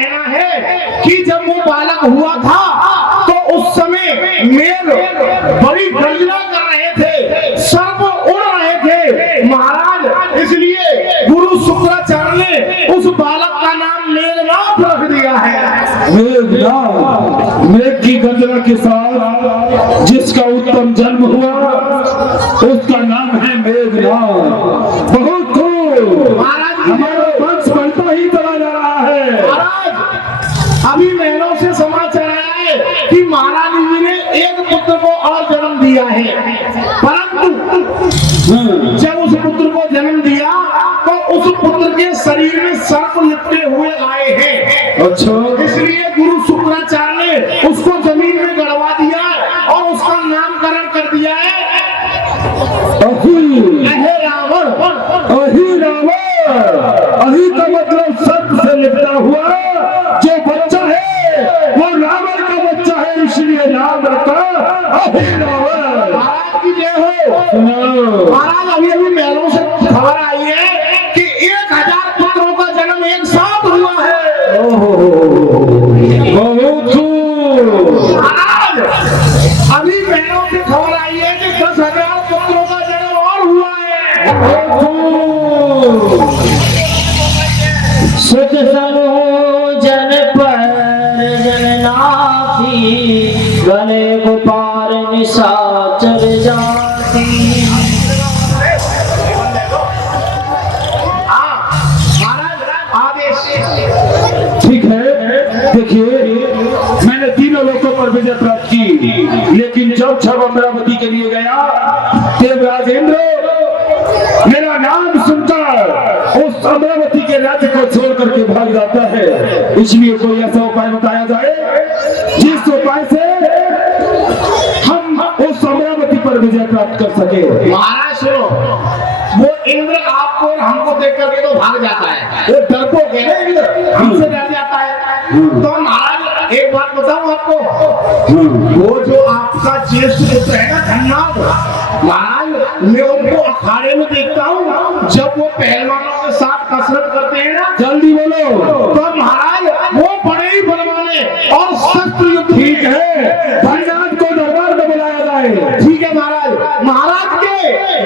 कहना है कि जब वो बालक हुआ था तो उस समय मेघ बड़ी गर्जना कर रहे थे, सर्प उड़ रहे थे महाराज। इसलिए गुरु शुक्राचार्य ने उस बालक का नाम मेघनाथ रख दिया है। मेघनाथ, मेघ की गर्जना के साथ जिसका उत्तम जन्म हुआ उसका नाम है मेघनाथ। बहुत खूब, हमारा वंश बढ़ता ही चला जा रहा है। महाराज अभी महलों से समाचार आया है कि महारानी जी ने एक पुत्र को और जन्म दिया है, परंतु जब उस पुत्र को जन्म दिया तो उस पुत्र के शरीर में सर्प लिपटे हुए आए हैं। अच्छा, इसलिए गुरु शुक्राचार्य ने उसको जमीन में गड़वा दिया और उसका नामकरण कर दिया है रावण। अही का मतलब सर्प से लिपटा हुआ जो बच्चा है वो रावण का बच्चा है, इसलिए नाम रखा अहिरावण। महाराज की जय हो। महाराज अभी अभी महलों से खबर आई है कि 1000 पुत्रों का जन्म एक साथ हुआ है। बहुत महाराज अभी महलों से खबर आई है कि 10,000 पुत्रों का जन्म और हुआ है। सुख समूह जन पर जननाथी, गले गुपार निशाचर जाती। ठीक है, देखिए मैंने तीनों लोगों पर विजय प्राप्त की, लेकिन जब जब अमरावती के लिए गया देवराज इंद्र मेरा नाम सुनकर उस अमरावती के राज्य को छोड़ करके भाग जाता है। इसलिए कोई ऐसा उपाय बताया जाए जिस उपाय से हम उस अमरावती पर विजय प्राप्त कर सके। महाराज सुनो, वो इंद्र आपको और हमको देख करके तो भाग जाता है, वो डरपोक है ना इंद्र, हमसे डर जाता है। तो महाराज एक बात बताऊं आपको, वो जो आपका ज्येष्ठ पुत्र है ना धन्नाथ, महाराज मैं उनको अखाड़े में देखता हूँ जब वो पहलवानों के साथ कसरत करते हैं ना, जल्दी बोलो। तो महाराज वो बड़े ही बलवान और शस्त्र युद्ध। ठीक है, धन्नाथ को दरबार में बुलाया जाए। ठीक है महाराज। महाराज के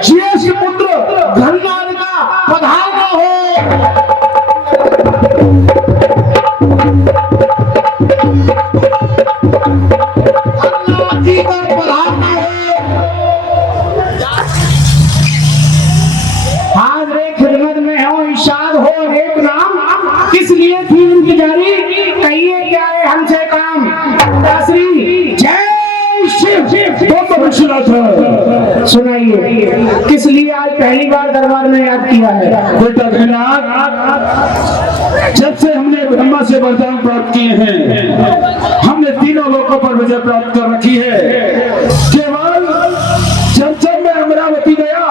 ज्येष्ठ पुत्र धन्नाथ का पधारना हो। धन्नाथ जी का पधारना हो। हाजरे खिदमत में हो, इशाद हो एक नाम, किस लिए थी इंतजारी, कहिए क्या है हमसे काम। दासरी जय शिव। सुनाइए किस लिए आज पहली बार दरबार में याद किया है। बेटा धन्नाथ, जब से हमने ब्रह्मा से वरदान प्राप्त किए हैं हमने तीनों लोकों पर विजय प्राप्त कर रखी है। केवल जब मैं अमरावती गया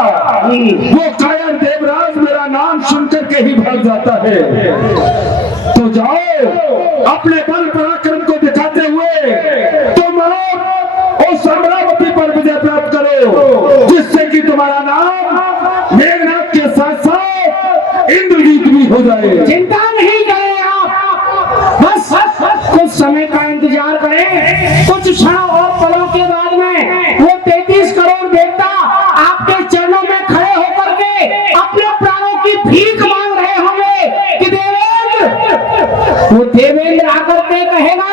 वो कायर देवराज मेरा नाम सुनकर के ही भाग जाता है। तो जाओ अपने बल पराक्रम को दिखाते हुए तुम उस अमरावती पर विजय प्राप्त करो, जिससे कि तुम्हारा नाम मेघनाथ के साथ साथ इंद्रजीत भी हो जाए। चिंता नहीं करें आप, बस कुछ समय का इंतजार करें। कुछ क्षणों और पलों के बाद में वो 33 करोड़ देवता आपके चरणों में खड़े होकर के अपने प्राणों की भीख मांग रहे होंगे कि देवेंद्र, वो देवेंद्र आकर के कहेगा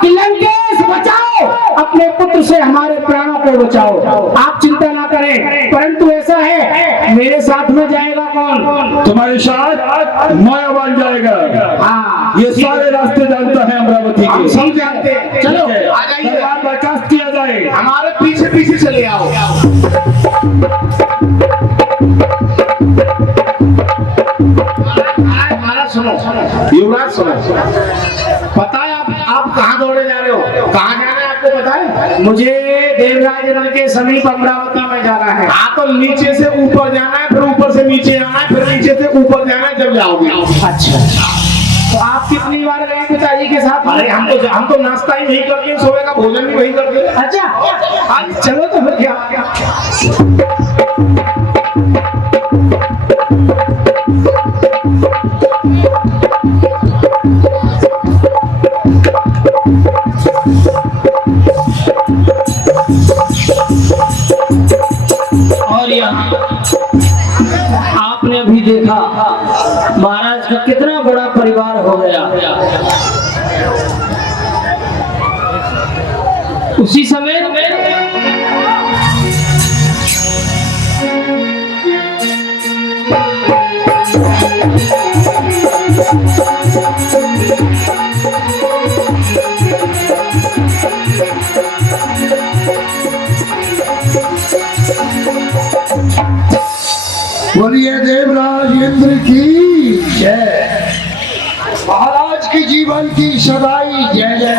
कि लंकेश बचाओ, अपने पुत्र से हमारे प्राणों को बचाओ। आप चिंता ना करें, परंतु ऐसा है मेरे साथ में जाएगा कौन। तुम्हारे साथ मायावान जाएगा। हाँ, ये सारे रास्ते जानता है अमरावती हम के। सब जानते हैं। चलो आ जाइए, दरबार बर्खास्त किया जाए। हमारे पीछे पीछे चले आओ। महाराज सुनो, युवराज सुनो, पता है आप कहाँ दौड़े जा रहे हो, कहाँ जाना है आपको पता है। मुझे देवराज नगर के समीप अमरावती में जाना है। हाँ तो नीचे से ऊपर जाना है, फिर ऊपर से नीचे आना है, फिर नीचे से ऊपर जाना है, जब जाओगे। अच्छा, तो आप कितनी बार गए पिताजी के साथ। अरे हम तो नाश्ता ही वही करते हैं, सुबह का भोजन भी वही करते हैं। अच्छा आज चलो तो फिर क्या। गया। उसी समय बोलिए देवराज इंद्र की जय, महाराज के जीवन की सदाई जय जय।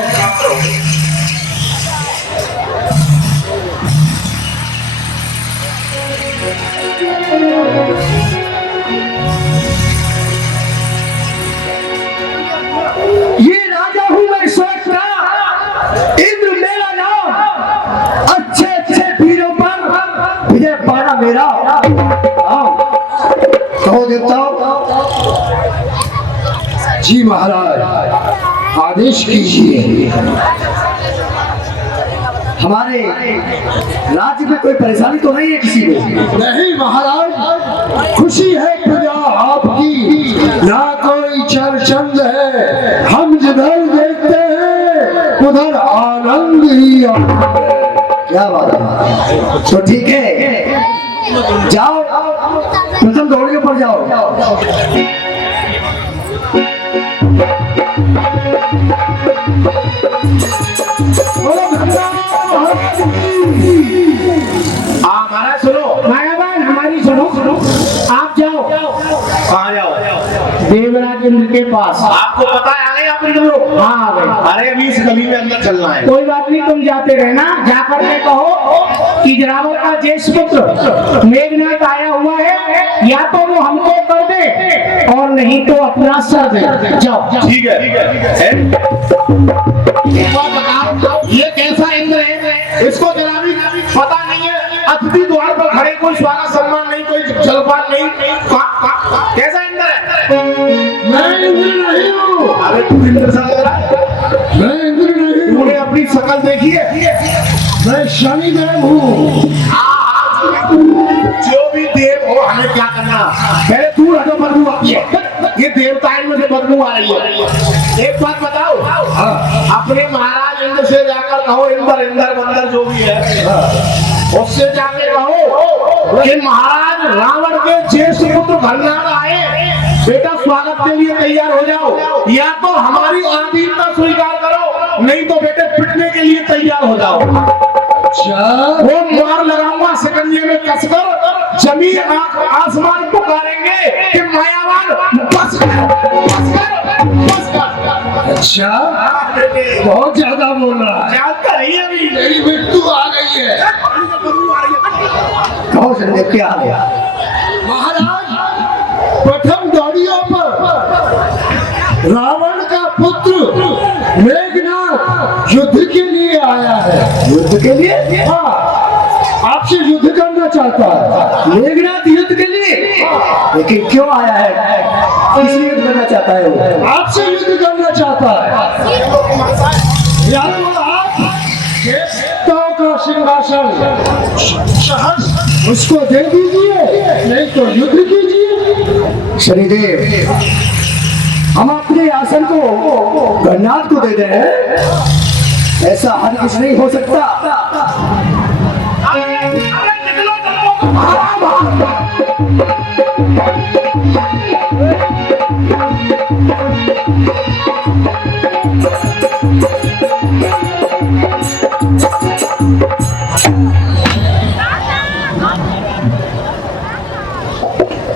ये राजा हूं मैं सोचता, इंद्र मेरा नाम, अच्छे अच्छे वीरों पर विजय पाना मेरा। कहो देवताओं। जी महाराज, आदेश कीजिए। हमारे राज्य में कोई परेशानी तो नहीं है किसी को? नहीं महाराज, खुशी है प्रजा आपकी, ना कोई चरचंद है। हम जिधर देखते हैं उधर आनंद ही आनंद है। क्या बात है, तो ठीक है, जाओ प्रथम दौड़ के ऊपर जाओ। महाराज सुनो, मायावान हमारी सुनो, आप जाओ। कहाँ जाओ? देवराज इंद्र के पास। आपको पता है आ गए आप इधर लोग? हाँ आ गए। अरे अभी इस गली में अंदर चलना है। कोई बात नहीं, तुम जाते रहना। जाकर के कहो कि रावण का ज्येष्ठ पुत्र मेघनाथ आया हुआ है, या तो वो हमको कर दे और नहीं तो अपना सर दे। जाओ। ठीक है, ठीक है। एक बात बताओ, ये कैसा इंद्र है? इसको जरा भी पता नहीं है। अतिथि द्वार पर खड़े, कोई स्वागत सम्मान नहीं, कोई जलपान नहीं। कैसा इंद्र है? मैं इंद्र नहीं हूँ। अरे तू इंद्र सा लग रहा है। मैं इंद्र नहीं हूँ। तूने अपनी शकल देखी है? मैं शनिदेव हूँ। जो भी देव हो, हमें क्या करना? पहले दूर हटो, बदबू आती है। ये देवताएं में से बदबू आ रही है। एक बात बताओ, अपने महाराज इंद्र से जाकर कहो, इंद्र इंद्र बंदर जो भी है, उससे जाके कहो कि महाराज रावण के ज्येष्ठ पुत्र भरनार आए, बेटा स्वागत के लिए तैयार हो जाओ। या तो हमारी अधीनता स्वीकार करो, नहीं तो बेटे पिटने के लिए तैयार हो जाओ। वो मार लगाऊंगा सिकंजे में कसकर, जमीन आसमान पुकारेंगे कि मायावान बस कर, बस कर, बस कर। अच्छा, बहुत ज्यादा बोल रहा है। जानता नहीं है अभी। मेरी मृत्यु आ गई है। कहो संदेव क्या आ गया? महाराज, प्रथम दौड़ियों पर रावण का पुत्र मेघनाथ युद्ध के लिए आया है। युद्ध के लिए? हाँ, आपसे युद्ध करना चाहता है। मेघनाथ युद्ध के लिए? लेकिन क्यों आया है? किस लिए युद्ध करना चाहता है वो? आपसे युद्ध करना चाहता है। या तो आप देवताओं का सिंहासन उसको दे दीजिए, नहीं तो युद्ध कीजिए। शनिदेव, हम अपने आसन को गणनाथ को दे दें, ऐसा हर कुछ नहीं हो सकता।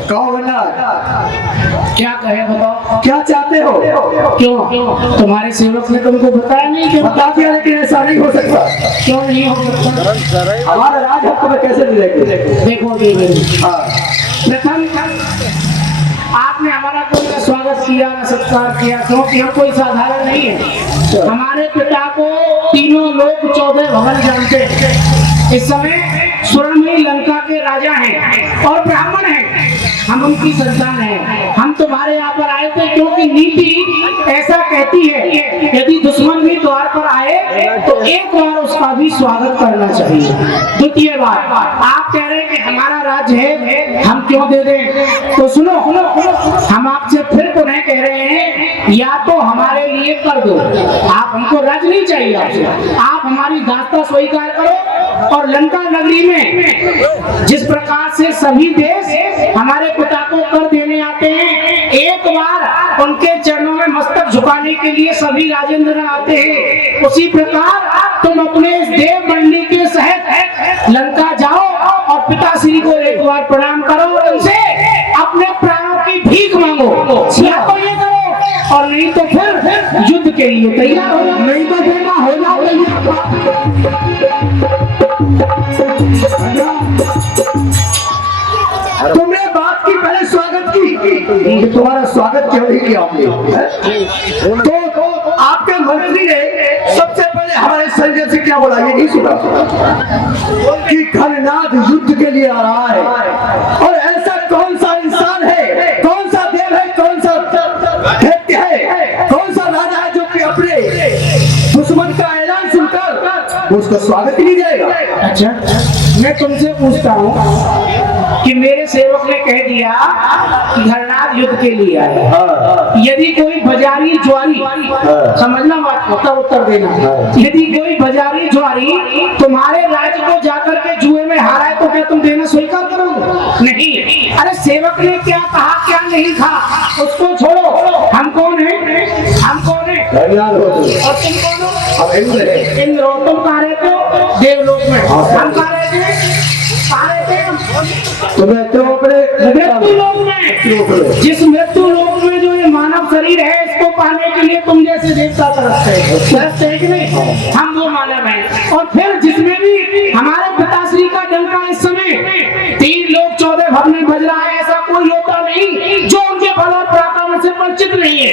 कहो गणनाथ, क्या कहे बताओ? क्या चाहते हो? क्यों? तुम्हारे सेवक ने तुमको बताया नहीं कि बता दिया, लेकिन ऐसा नहीं हो सकता। क्यों नहीं हो सकता? हमारा राज हम तुम्हें कैसे मिलेंगे? देखो देवी, हाँ, प्रथम आपने हमारा कोई स्वागत किया न सत्कार किया, क्योंकि हम कोई साधारण नहीं है। हमारे पिता को तीनों लोग 14 भवन जानते हैं। इस समय सुरमई लंका के राजा हैं और ब्राह्मण हैं। हम उनकी संतान हैं। हम तुम्हारे यहाँ पर आए थे क्योंकि नीति ऐसा कहती है, यदि दुश्मन भी द्वार पर आए तो एक बार उसका भी स्वागत करना चाहिए। द्वितीय बात, आप कह रहे हैं कि हमारा राज्य है, हम क्यों दे दें? तो सुनो, हम आपसे फिर पुनः कह रहे हैं, या तो हमारे लिए कर दो, आप हमको राज नहीं चाहिए आपसे, आप हमारी दास्ता स्वीकार करो। और लंका नगरी में जिस प्रकार से सभी देश हमारे पिता को कर देने आते हैं, एक बार उनके चरणों में मस्तक झुकाने के लिए सभी राजेंद्र आते हैं, उसी प्रकार तुम अपने इस देव मंडली के सहित लंका जाओ और पिताश्री को एक बार प्रणाम करो और उनसे अपने प्राणों की भीख मांगो। या तो ये करो और नहीं तो फिर युद्ध के लिए तैयार हो जाओ, नहीं तो देना हो जाओ। तुमने बात की, पहले स्वागत की, तुम्हारा स्वागत क्यों नहीं किया आपने? तो आपके मंत्री ने सबसे पहले हमारे संजय से क्या बोला, ये नहीं सुना कि घननाद युद्ध के लिए आ रहा है। और ऐसा कौन सा इंसान है, कौन सा देव है, कौन सा दैत्य है, कौन सा राजा है जो कि अपने दुश्मन का ऐलान सुनकर उसका स्वागत ही नहीं जाएगा? अच्छा, मैं तुमसे पूछता हूँ कि मेरे सेवक ने कह दिया कि घरनाद युद्ध के लिए आए। यदि कोई बाजारी ज्वारी, समझना बात को, तब उत्तर देना। यदि कोई बाजारी ज्वारी तुम्हारे राज्य को जाकर के जुए में हारा है तो क्या तुम देना स्वीकार करोगे? नहीं। अरे सेवक ने क्या कहा क्या नहीं कहा उसको छोड़ो, हम कौन है, हम कौन है और तुम कौन हो? इंद्र हो। तुम कहाँ रहते हो? देवलोक में। हम कहाँ रहते हैं? मृत्यु लोक में। जिस मृत्यु लोक में जो ये मानव शरीर है, इसको पाने के लिए तुम जैसे देवता तरसते हैं कि नहीं? हम वो मानव हैं। और फिर जिसमें भी हमारे पिताश्री का डंका इस समय 3 लोग 14 भवन में बज रहा है, ऐसा कोई होता नहीं जो उनके बल और पराक्रम से परिचित नहीं है।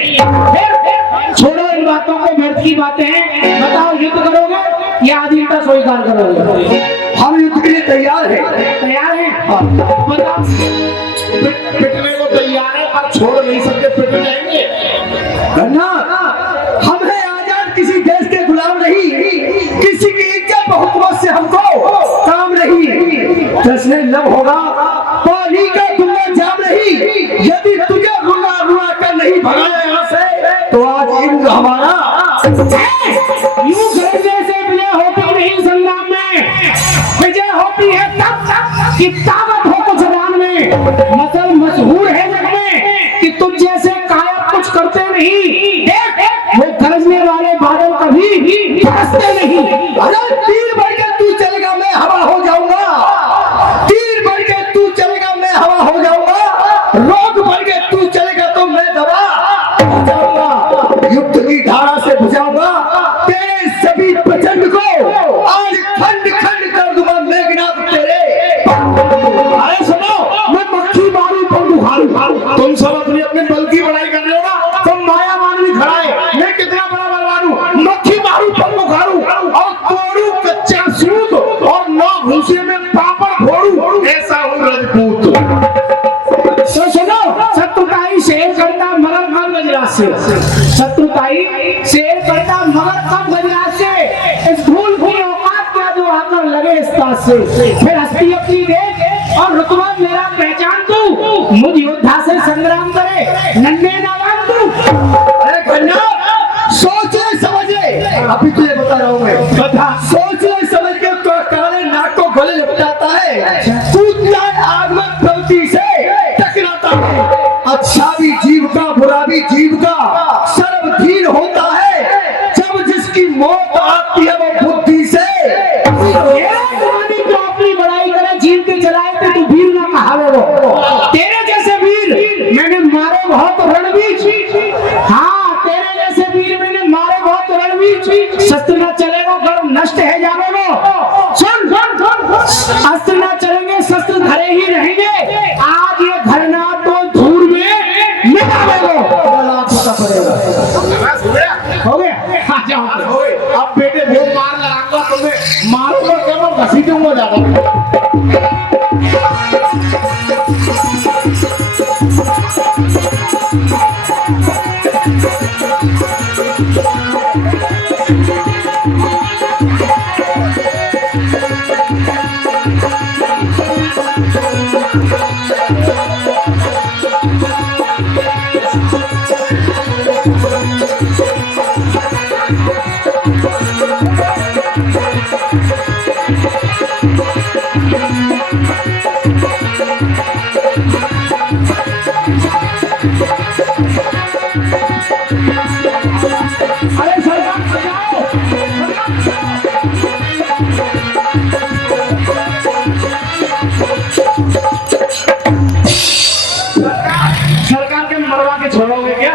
फिर छोड़ो इन बातों को, व्यर्थ की बातें हैं। बताओ, युद्ध करोगे या अधीनता स्वीकार करोगे? हम युद्ध के लिए तैयार हैं। तैयार है? बताओ। पिटने को तैयार है पर छोड़ नहीं सकते, पिट जाएंगे। हम हैं आजाद, किसी देश के गुलाम नहीं, किसी की इज्जत बहुमत से हमको काम नहीं। जैसे लब होगा पानी का दुनिया जाम नहीं, यदि तुझे रुला रुला कर नहीं भगाया यहाँ से तो आज इंद्र हमारा यूं गरजने से विजय होती नहीं, संग्राम में विजय होती है तब कि ताकत हो कुछ दान में। मसल मशहूर है जग में कि तुझ जैसे कायक कुछ करते नहीं। वो गरजने वाले बादल कभी बरसते नहीं। अरे तीर बढ़ के तू चलेगा मैं हवा हो जाऊंगा, तीर बढ़ के तू चलेगा मैं हवा हो जाऊंगा, रोग बढ़ के तू चलेगा तो मैं दवा हो जाऊंगा, युद्ध की धारा से बुझाऊंगा तेरे सभी प्रचंड को, आज खंड खंड कर दूंगा मेघनाथ तेरे। अरे सुनो, मैं मक्खी मारू पंडू खारू। तुम सब अपनी अपने बल की बड़ाई कर रहे हो ना, तुम मायावान भी खड़ा है। मैं कितना बड़ा बलवान हूँ, मक्खी मारू पंडू खारू और तोड़ू कच्चा सूत और 9 भूसे में पापड़ फोड़ू, ऐसा हूँ राजपूत। तो सुनो, शत्रुताई शेर करता मगर कम गजराज से, शत्रुताई शेर करता मगर कम गजराज से। इस धूल की औकात क्या जो आकर लगे इस ताज से। फिर हस्ती अपनी देख और रुतबा मेरा पहचान तू, मुझ योद्धा से संग्राम करे नन्हे नादान तू। अरे खन्ना, सोच ले समझ ले, अभी तुझे बता रहा हूँ मैं, बता। सोच ले समझ के तो काले नाक को गले लपटाता है, कूदता है आग में प्रवृत्ति से टकराता है। अच्छा भी जीव का बुरा भी जीव का सर्वधीन होता है, जब जिसकी मौत आती है वो बुद्धि से। तो अपनी बड़ाई करे जीव के चलाए थे तू वीर ना कहावे वो। तेरे जैसे वीर मैंने मारे बहुत रणवीर, हाँ तेरे जैसे वीर मैंने मारे बहुत रणवीर। शस्त्र न चलेगा गर्म नष्ट है जावे वो। सुन सुन सुन, अस्त्र न चलेंगे शस्त्र धरे ही रहेंगे। आज ये घरना तो धूल में मिटावे वो। हो गया? हाँ जाओ। अब बेटे वो मार लगाऊंगा तुम्हें, मारूंगा क्या, मैं घसीटूंगा ज्यादा। अरे सरकार बचाओ, सरकार के मरवा के छोड़ोगे क्या?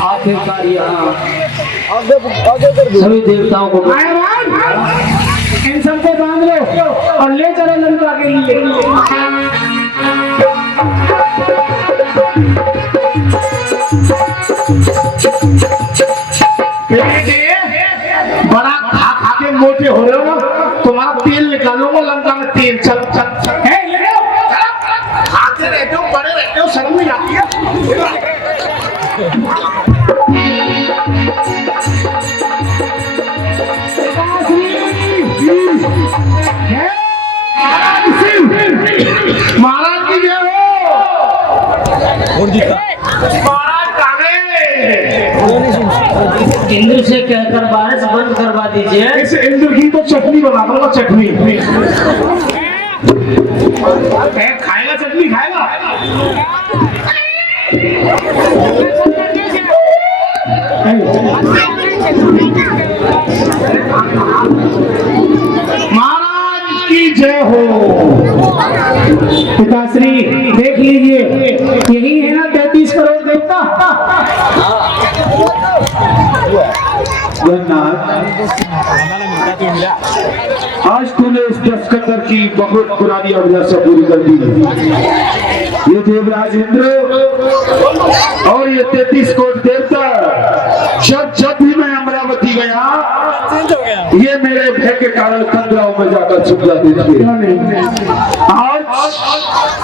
आखिरकार यहाँ सभी देवताओं को इन सबको बांध लो और ले चलो लंका के लिए। बड़ा खा खा के मोटे हो रहे हो ना, तुम्हारा तेल निकालूंगा लंका में तेल। चल चल ले लो, खाते रहते हो, बड़े रहते हो, शर्म नहीं आती है। महाराज की जय हो। महाराज इंद्र से कहकर बारिश बंद करवा दीजिए। इस इंद्र की तो चटनी बना दूंगा, चटनी। खाएगा चटनी, खाएगा। महाराज की जय हो। पिताश्री देख लीजिए, यही है ना 33 करोड़ देवता। आज तूने इस दस्कंदर की बहुत पुरानी अभिलाषा पूरी कर दी। ये देवराज इंद्र और ये 33 करोड़ देवता, जब भी मैं अमरावती गया, ये मेरे भय के कारण खंडराव में जाकर छुप जाते थे। आज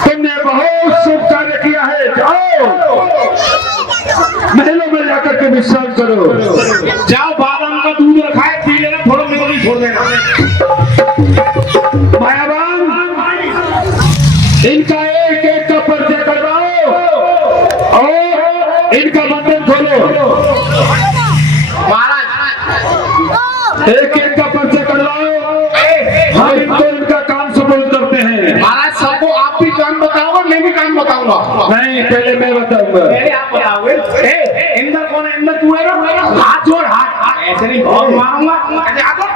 तुमने बहुत शुभ कार्य किया है। जाओ महलों में जाकर के विश्राम करो। जाओ, बादाम का दूध रखा है, पी लेना, थोड़ा मेरे को भी छोड़ देना। मायावान, इनका एक एक का परिचय करवाओ और इनका बंधन खोलो। महाराज एक एक का परिचय करवाओ, हम इनको इनका काम सपोर्ट करते हैं। महाराज सबको आप भी काम बताओगे, मैं भी काम बताऊंगा। नहीं, पहले मैं बताऊंगा। पहले आप बताओगे। इंद्र कौन है? इंद्र तू है ना? हाथ जोड़, हाथ। ऐसे नहीं बहुत मारूंगा। अरे आ जाओ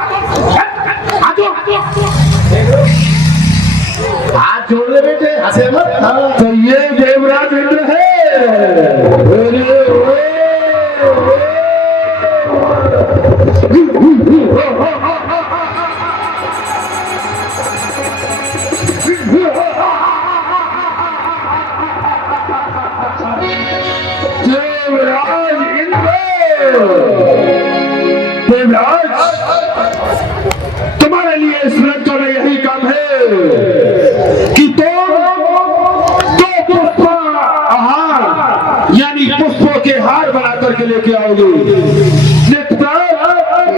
हाथ जोड़ ले बेटे, हंसे मत। तो ये देवराज इंद्र है। देवराज इंद्र, देवराज तुम्हारे लिए इस लड़का में यही काम है कि दो पुष्प आहार यानी पुष्पों के हार बना करके लेके आओगे।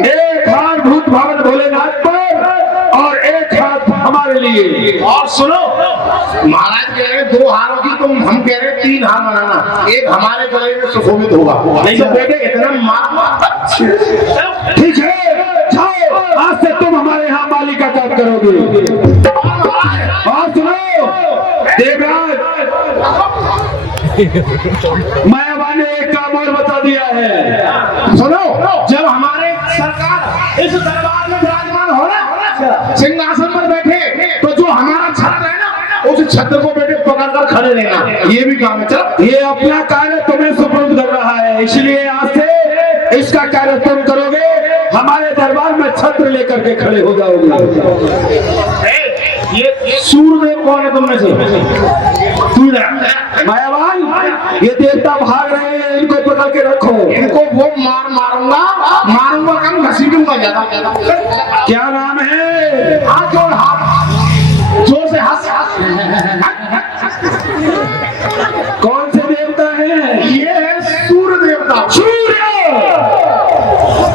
एक हार भूत भवन भोलेनाथ पर और एक हाथ हमारे लिए। और सुनो, महाराज कह रहे हैं 2 हारों की, तुम हम कह रहे हैं 3 हार बनाना। एक हमारे गले में सुशोभित होगा, नहीं तो बेटे इतना मार। ठीक है, जाओ, आज से तुम हमारे यहाँ माली का काम करोगे। और सुनो देवराज, मायावा ने एक काम और बता दिया है। सुनो, जब हमारे सरकार इस दरबार में विराजमान हो रहा सिंहासन पर बैठे, तो जो हमारा छत्र है ना, उस छत्र को बेटे पकड़ कर खड़े रहना, ये भी काम है। चल, ये अपना कार्य तुम्हें सुपुर्द कर रहा है, इसलिए आज से इसका कार्य तुम करोगे। हमारे दरबार में छत्र लेकर के खड़े हो जाओगे। ये सूर्यदेव कौन है तुमने से? मायावान, ये देवता भाग रहे हैं, इनको पकड़ के रखो। इनको वो मारूंगा कम, घसीटूंगा ज्यादा। क्या नाम है? हाथ जोड़, हाथ जोर से हंस। कौन से देवता है? ये है सूर्य देवता। सूर्य,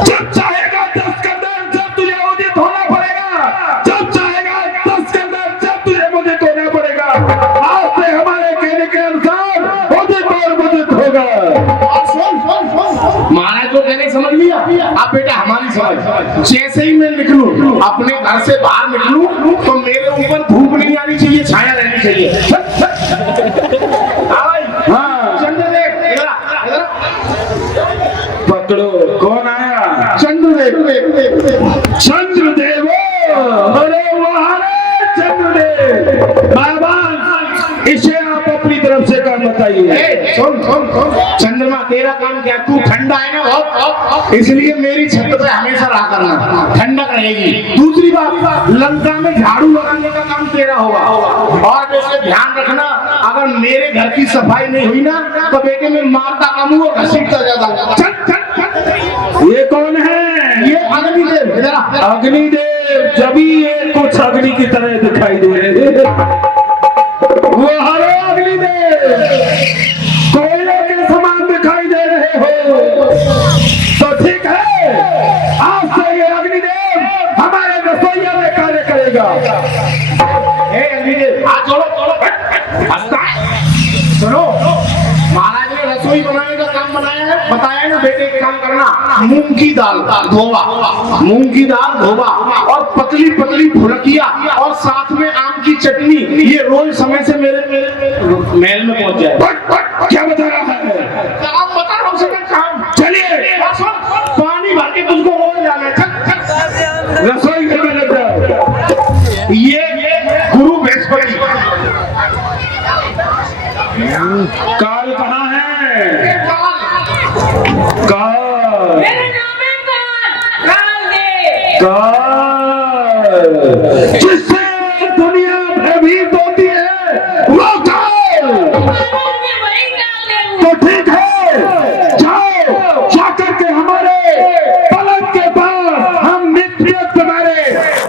जब चाहेगा 10 के अंदर जब तुझे उदित होना पड़ेगा, जब चाहेगा 10 के अंदर जब तुझे उदित होना पड़ेगा। आज से हमारे कहने के अनुसार उदित और उदित होगा। महाराज को कहने समझ लिया, अब बेटा हमारी समझ। जैसे ही मैं निकलूं, अपने घर से बाहर निकलूं, तो मेरे ऊपर धूप नहीं आनी चाहिए, छाया रहनी चाहिए। हाँ, चंद्रदेव, पकड़ो। कौन आया? चंद्रदेव। चंद्रदेव, अरे महाराज चंद्रदेव। बाबान, इसे आप अपनी तरफ से काम बताइए। सुन, चंद्रमा तेरा काम क्या? तू ठंडा है ना बहुत, इसलिए मेरी छत पे हमेशा रहा करना, ठंडक रहेगी। दूसरी बात, लंका में झाड़ू लगाने का काम तेरा होगा। और बेटे ध्यान रखना, अगर मेरे घर की सफाई नहीं हुई ना, तो बेटे मैं मारता कम हूँ और घसीटता जाता। चल। ये कौन है? ये अग्निदेव। अग्निदेव, जब ये कुछ अग्नि की तरह दिखाई दे रहे हैं। वो हरे अग्निदेव, कोयले के समान दिखाई दे रहे हो, तो ठीक है, आज से ये अग्निदेव हमारे रसोइया में कार्य करेगा। अग्निदेव, हाथ जोड़ो। सुनो, महाराज ने रसोई बनाने का काम बताया है ना बेटे। एक काम करना, मूंग की दाल धोबा, और पतली पतली फुलकिया, और साथ में आम की चटनी, ये रोज समय से मेरे महल में पहुंच जाए। क्या बता रहा है? काम बता रहा हूँ, काम। चलिए, पानी भर के तुझको रोज जाना है। रसोई घर में लग जाओ। ये गुरु बृहस्पति। काल कहाँ है? काल, मेरा नाम है काल, जिससे दुनिया भयभीत होती है, वो काल। तो ठीक है, जाओ, जाकर के हमारे पलंग के पास हम नित्य तुम्हारे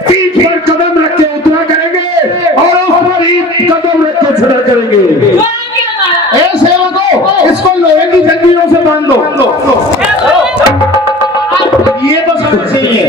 पीठ पर कदम रख के उतरा करेंगे और उस पर ही कदम रख के छड़ा करेंगे। सेवकों, इसको लोहे की जंजीरों से बांध दो। ये तो सब सही है।